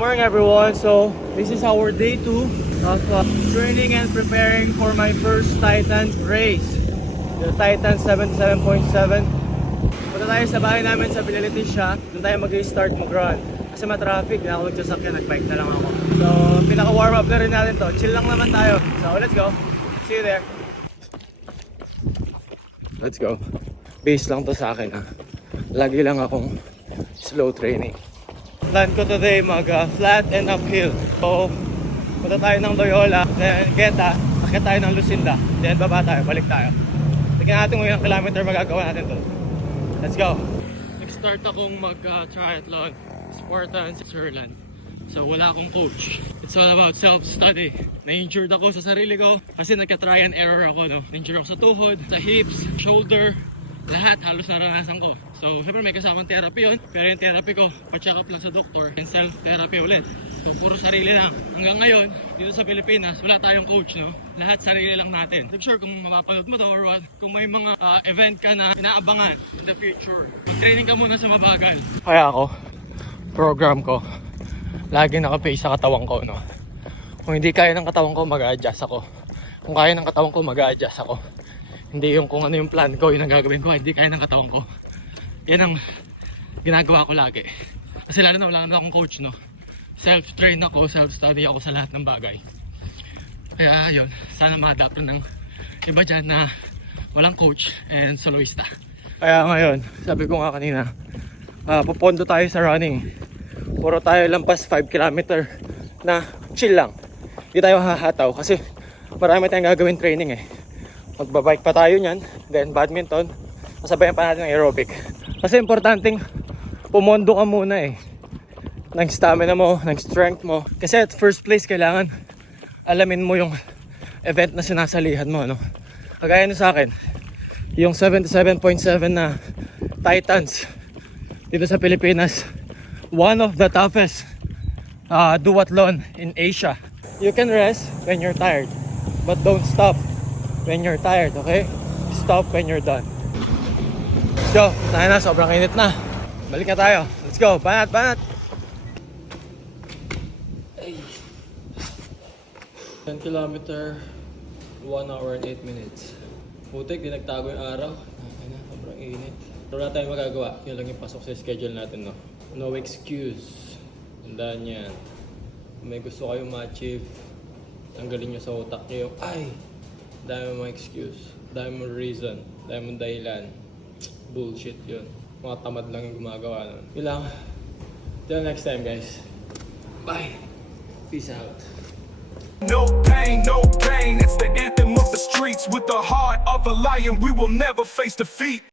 morning everyone. So this is our day 2 of training and preparing for my first Titan race, the Titan 77.7. Punta tayo sa bahay namin sa Pinaleticia. Doon tayo mag-start mag-run kasi ma-traffic na ako nagsasakyan, nag-bike na lang ako. So pinaka-warm up na rin natin to, chill lang naman tayo. So let's go, see you there. Let's go. Base lang to sa akin ha. Lagi lang akong slow training. Plan ko today mag-flat and uphill. So, punta tayo ng Loyola, then Queta, akit tayo ng Lucinda, then baba tayo, balik tayo. Tignan natin kung ilang kilometer magagawa natin to. Let's go! Nag-start akong mag-triathlon, Spartan, Switzerland. So, wala akong coach. It's all about self-study. Na-injured ako sa sarili ko kasi nagka-try and error ako. No? Na-injured ako sa tuhod, sa hips, shoulder, lahat halos naranasan ko. So, syempre may kasamang therapy yun. Pero yung therapy ko, pa-check up lang sa doktor and self-therapy ulit. So, puro sarili lang. Hanggang ngayon, dito sa Pilipinas, wala tayong coach, no? Lahat sarili lang natin. Not sure kung mapapanood mo to or what. Kung may mga event ka na inaabangan in the future, training ka muna sa mabagal. Kaya ako, program ko, lagi naka-pace sa katawan ko, no? Kung hindi kaya ng katawan ko, mag-a-adjust ako. Kung kaya ng katawan ko, mag-a-adjust ako. Hindi yung kung ano yung plan ko, yung gagawin ko, hindi kaya ng katawan ko. Yan ang ginagawa ko lagi. Kasi lalo na wala na akong coach, no? Self-train ako, self-study ako sa lahat ng bagay. Kaya yun, sana ma-adapt ng iba dyan na walang coach and soloista. Kaya ngayon, sabi ko nga kanina, pupondo tayo sa running. Puro tayo lampas 5 km na chill lang. Hindi tayo hahataw kasi marami tayong gagawin training eh. Magbabike pa tayo nyan, then badminton, kasabayan pa natin ng aerobic. Kasi importanteng pumondo ka muna eh, ng stamina mo, ng strength mo. Kasi at first place kailangan alamin mo yung event na sinasalihan mo, no? Kagaya na sa akin, yung 77.7 na Titans dito sa Pilipinas, one of the toughest duathlon in Asia. You can rest when you're tired, but don't stop when you're tired, okay? Stop when you're done. Let's go. Tayo na, sobrang init na. Balik na tayo. Let's go. Banat, banat. 10 kilometer, 1 hour and 8 minutes. Putik, di nagtago yung araw. Okay na, sobrang init. Pero wala tayong magagawa. Yun lang yung pasok sa schedule natin, no? No excuse. Tandaan yan. Kung may gusto kayong ma-achieve, tanggalin nyo sa utak nyo yung, ay, dahil mo excuse, dahil mo reason, dahil mo dahilan. Bullshit yun. Mga tamad lang yung gumagawa nun. Yun lang. Till next time, guys. Bye. Peace out. No pain, no pain. It's the anthem of the streets. With the heart of a lion, we will never face defeat.